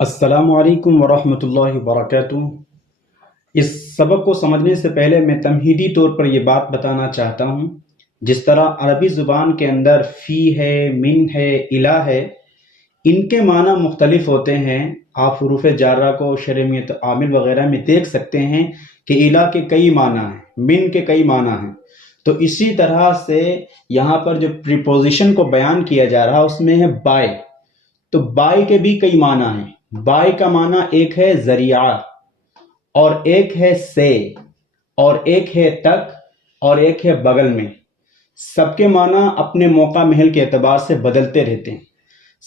السلام علیکم ورحمۃ اللہ وبرکاتہ۔ اس سبق کو سمجھنے سے پہلے میں تمہیدی طور پر یہ بات بتانا چاہتا ہوں، جس طرح عربی زبان کے اندر فی ہے، من ہے، الہ ہے، ان کے معنی مختلف ہوتے ہیں۔ آپ حروف جارہ کو شرمیت عامل وغیرہ میں دیکھ سکتے ہیں کہ الہ کے کئی معنی ہیں، من کے کئی معنی ہیں۔ تو اسی طرح سے یہاں پر جو پریپوزیشن کو بیان کیا جا رہا اس میں ہے بائی، تو بائی کے بھی کئی معنی ہیں۔ بائی کا معنی ایک ہے ذریعہ، اور ایک ہے سے، اور ایک ہے تک، اور ایک ہے بغل میں۔ سب کے معنی اپنے موقع محل کے اعتبار سے بدلتے رہتے ہیں۔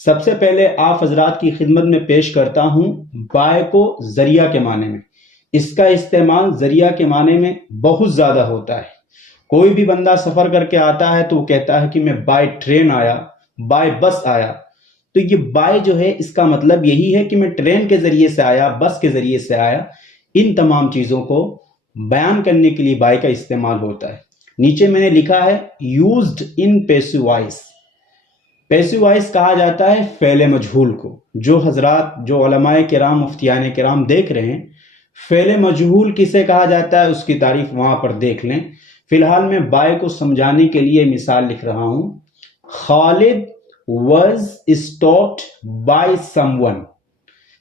سب سے پہلے آپ حضرات کی خدمت میں پیش کرتا ہوں بائی کو ذریعہ کے معنی میں۔ اس کا استعمال ذریعہ کے معنی میں بہت زیادہ ہوتا ہے۔ کوئی بھی بندہ سفر کر کے آتا ہے تو وہ کہتا ہے کہ میں بائی ٹرین آیا، بائی بس آیا۔ تو یہ بائی جو ہے اس کا مطلب یہی ہے کہ میں ٹرین کے ذریعے سے آیا، بس کے ذریعے سے آیا۔ ان تمام چیزوں کو بیان کرنے کے لیے بائی کا استعمال ہوتا ہے۔ نیچے میں نے لکھا ہے used in passive voice. Passive voice کہا جاتا ہے فعل مجہول کو۔ جو حضرات، جو علماء کرام، مفتیان کرام دیکھ رہے ہیں، فعل مجہول کسے کہا جاتا ہے اس کی تعریف وہاں پر دیکھ لیں۔ فی الحال میں بائی کو سمجھانے کے لیے مثال لکھ رہا ہوں۔ خالد was stopped by someone۔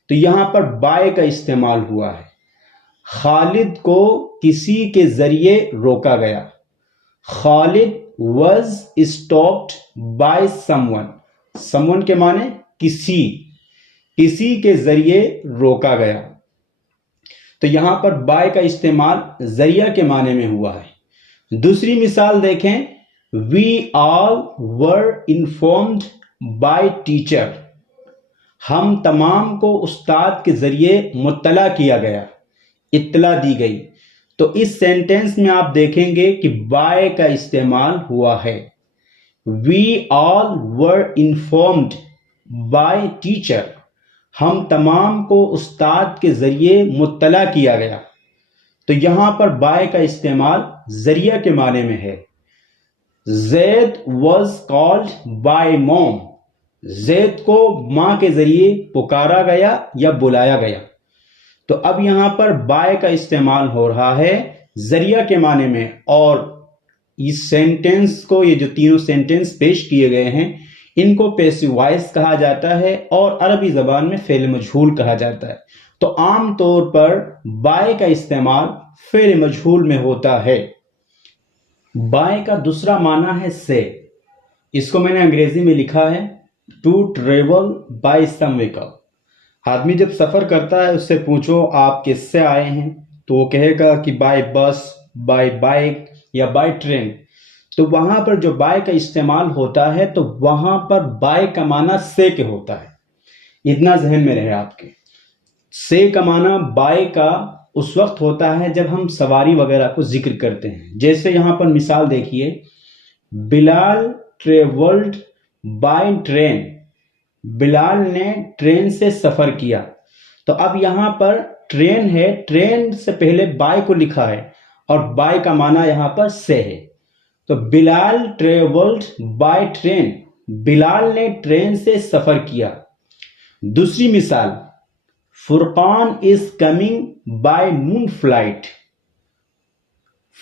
تو یہاں پر بائی کا استعمال ہوا ہے۔ خالد کو کسی کے ذریعے روکا گیا۔ خالد was stopped by someone۔ someone کے معنی کسی کے ذریعے روکا گیا۔ تو یہاں پر بائی کا استعمال ذریعہ کے معنی میں ہوا ہے۔ دوسری مثال دیکھیں، we all were informed by teacher۔ ہم تمام کو استاد کے ذریعے مطلع کیا گیا، اطلاع دی گئی۔ تو اس سینٹنس میں آپ دیکھیں گے کہ بائی کا استعمال ہوا ہے۔ we all were informed by teacher۔ ہم تمام کو استاد کے ذریعے مطلع کیا گیا۔ تو یہاں پر بائی کا استعمال ذریعہ کے معنی میں ہے۔ زید was called by mom۔ زید کو ماں کے ذریعے پکارا گیا یا بلایا گیا۔ تو اب یہاں پر بائی کا استعمال ہو رہا ہے ذریعہ کے معنی میں، اور اس سینٹنس کو، یہ جو تینوں سینٹنس پیش کیے گئے ہیں، ان کو پیسو وائس کہا جاتا ہے اور عربی زبان میں فعل مجہول کہا جاتا ہے۔ تو عام طور پر بائی کا استعمال فعل مجہول میں ہوتا ہے۔ بائی کا دوسرا معنی ہے سے۔ اس کو میں نے انگریزی میں لکھا ہے to travel by some vehicle. آدمی جب سفر کرتا ہے اس سے پوچھو آپ کس سے آئے ہیں تو وہ کہے گا کہ بائی بس، بائی بائک یا بائی ٹرین۔ تو وہاں پر جو بائی کا استعمال ہوتا ہے تو وہاں پر بائی کا معنی سے کے ہوتا ہے۔ اتنا ذہن میں رہے آپ کے۔ سے کا معنی بائی کا اس وقت ہوتا ہے جب ہم سواری وغیرہ کو ذکر کرتے ہیں۔ جیسے یہاں پر مثال دیکھیے، بلال ٹریولڈ بائی ٹرین۔ بلال نے ٹرین سے سفر کیا۔ تو اب یہاں پر ٹرین ہے، ٹرین سے پہلے بائی کو لکھا ہے اور بائی کا معنی یہاں پر سے ہے۔ تو Bilal travelled by train, Bilal نے ٹرین سے سفر کیا۔ دوسری مثال، Furqan is coming by noon flight.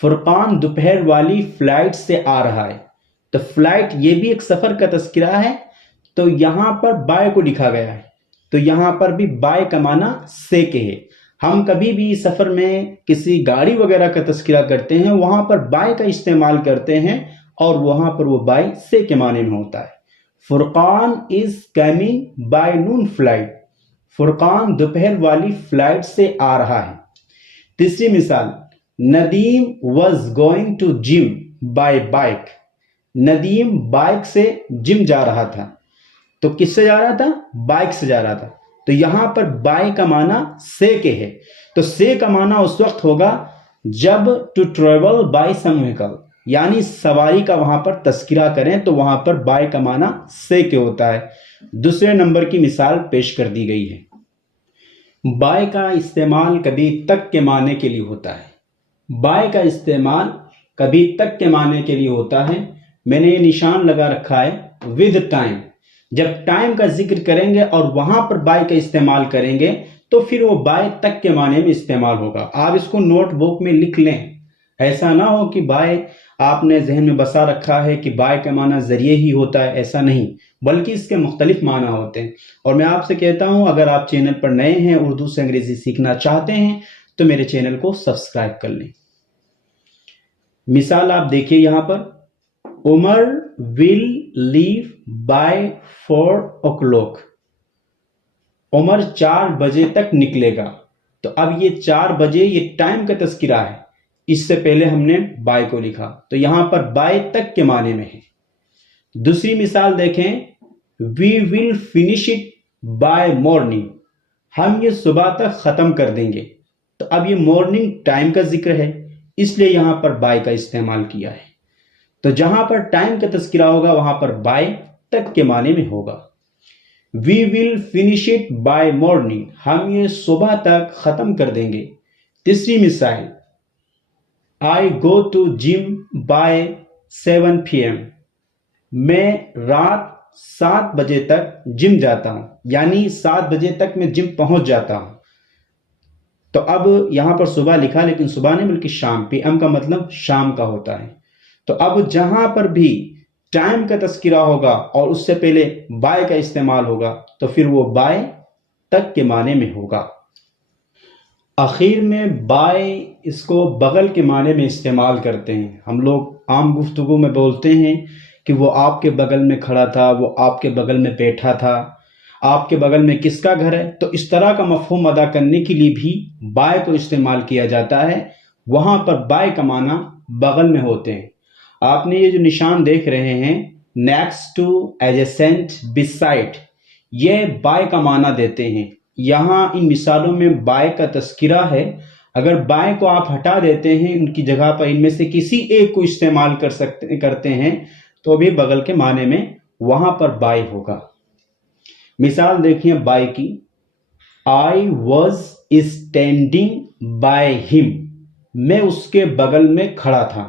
Furqan دوپہر والی فلائٹ سے آ رہا ہے۔ تو فلائٹ یہ بھی ایک سفر کا تذکرہ ہے، تو یہاں پر بائی کو لکھا گیا ہے۔ تو یہاں پر بھی بائی کا معنی سے کے ہے۔ ہم کبھی بھی سفر میں کسی گاڑی وغیرہ کا تذکرہ کرتے ہیں، وہاں پر بائی کا استعمال کرتے ہیں اور وہاں پر وہ بائی سے کے معنی میں ہوتا ہے۔ Furqan is coming by noon flight. Furqan دوپہر والی فلائٹ سے آ رہا ہے۔ تیسری مثال، Nadeem was going to gym by bike. Nadeem bike سے جم جا رہا تھا۔ تو کس سے جا رہا تھا؟ بائک سے جا رہا تھا۔ تو یہاں پر بائی کا معنی سے کے ہے۔ تو سے کا معنی اس وقت ہوگا جب to travel by some vehicle, یعنی سواری کا وہاں پر تذکرہ کریں تو وہاں پر بائی کا معنی سے کے ہوتا ہے۔ دوسرے نمبر کی مثال پیش کر دی گئی ہے۔ بائی کا استعمال کبھی تک کے معنی کے لیے ہوتا ہے۔ بائی کا استعمال کبھی تک کے معنی کے لیے ہوتا ہے۔ میں نے یہ نشان لگا رکھا ہے ود ٹائم۔ جب ٹائم کا ذکر کریں گے اور وہاں پر بائی کا استعمال کریں گے تو پھر وہ بائی تک کے معنی میں استعمال ہوگا. آپ اس کو نوٹ بک میں لکھ لیں. ایسا نہ ہو کہ بائی آپ نے ذہن میں بسا رکھا ہے کہ بائی کا معنی ذریعے ہی ہوتا ہے، ایسا نہیں، بلکہ اس کے مختلف معنی ہوتے ہیں. اور میں آپ سے کہتا ہوں اگر آپ چینل پر نئے ہیں، اردو سے انگریزی سیکھنا چاہتے ہیں تو میرے چینل کو سبسکرائب کر لیں. مثال آپ دیکھیے یہاں پر، عمر ول لیو بائی 4 o'clock. عمر 4 بجے تک نکلے گا. تو اب یہ 4 بجے یہ ٹائم کا تذکرہ ہے، اس سے پہلے ہم نے بائی کو لکھا تو یہاں پر بائی تک کے معنی میں ہے. دوسری مثال دیکھیں، we will finish it by morning. ہم یہ صبح تک ختم کر دیں گے. تو اب یہ مارننگ ٹائم کا ذکر ہے، اس لیے یہاں پر بائی کا استعمال کیا ہے. تو جہاں پر ٹائم کا تذکرہ ہوگا وہاں پر بائی تک کے معنی میں ہوگا. We will finish it by morning. ہم یہ صبح تک ختم کر دیں گے. تیسری مثال، I go to gym by 7 PM. میں رات 7 بجے تک جم جاتا ہوں، یعنی 7 بجے تک میں جم پہنچ جاتا ہوں. تو اب یہاں پر صبح لکھا لیکن صبح نہیں بلکہ شام. PM کا مطلب شام کا ہوتا ہے. تو اب جہاں پر بھی ٹائم کا تذکرہ ہوگا اور اس سے پہلے بائی کا استعمال ہوگا تو پھر وہ بائی تک کے معنی میں ہوگا. آخر میں بائی اس کو بغل کے معنی میں استعمال کرتے ہیں. ہم لوگ عام گفتگو میں بولتے ہیں کہ وہ آپ کے بغل میں کھڑا تھا، وہ آپ کے بغل میں بیٹھا تھا، آپ کے بغل میں کس کا گھر ہے. تو اس طرح کا مفہوم ادا کرنے کے لیے بھی بائی کو استعمال کیا جاتا ہے. وہاں پر بائی کا معنی بغل میں ہوتے ہیں. آپ نے یہ جو نشان دیکھ رہے ہیں، نیکسٹ ٹو، ایڈجسنٹ، بسائڈ، یہ بائی کا معنی دیتے ہیں. یہاں ان مثالوں میں بائی کا تذکرہ ہے. اگر بائی کو آپ ہٹا دیتے ہیں، ان کی جگہ پر ان میں سے کسی ایک کو استعمال کرتے ہیں تو بھی بغل کے معنی میں وہاں پر بائی ہوگا. مثال دیکھیں بائی کی، آئی واز اسٹینڈنگ بائی ہم. میں اس کے بغل میں کھڑا تھا.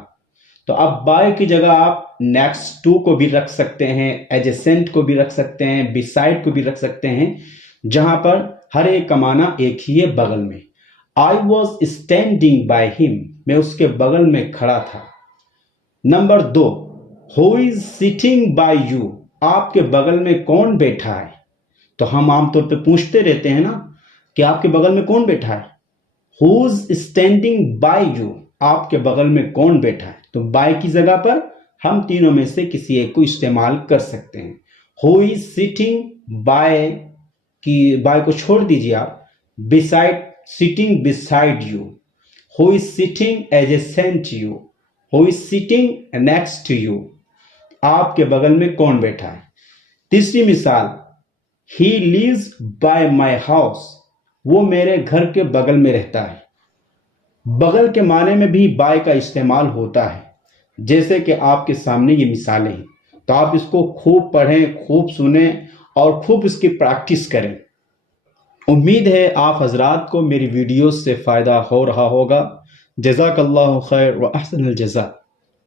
تو اب بائی کی جگہ آپ نیکسٹ ٹو کو بھی رکھ سکتے ہیں، ایڈجسنٹ کو بھی رکھ سکتے ہیں، بسائڈ کو بھی رکھ سکتے ہیں، جہاں پر ہر ایک کا معنی ایک ہی ہے، بغل میں. آئی واز اسٹینڈنگ بائی ہم. میں اس کے بغل میں کھڑا تھا. Number 2، who is sitting by you. آپ کے بغل میں کون بیٹھا ہے. تو ہم عام طور پہ پوچھتے رہتے ہیں نا کہ آپ کے بغل میں کون بیٹھا ہے. ہو از اسٹینڈنگ بائی یو. آپ کے بغل میں کون بیٹھا ہے. تو بائی کی جگہ پر ہم تینوں میں سے کسی ایک کو استعمال کر سکتے ہیں. ہو از سٹنگ بائی کی بائی کو چھوڑ دیجیے آپ، beside، sitting beside you. Who is sitting adjacent to you. Who is sitting next to you. آپ کے بغل میں کون بیٹھا ہے. تیسری مثال، he lives by my house. وہ میرے گھر کے بغل میں رہتا ہے. بغل کے معنی میں بھی بائی کا استعمال ہوتا ہے، جیسے کہ آپ کے سامنے یہ مثالیں ہیں. تو آپ اس کو خوب پڑھیں، خوب سنیں اور خوب اس کی پریکٹس کریں. امید ہے آپ حضرات کو میری ویڈیوز سے فائدہ ہو رہا ہوگا. جزاک اللہ خیر و احسن الجزا.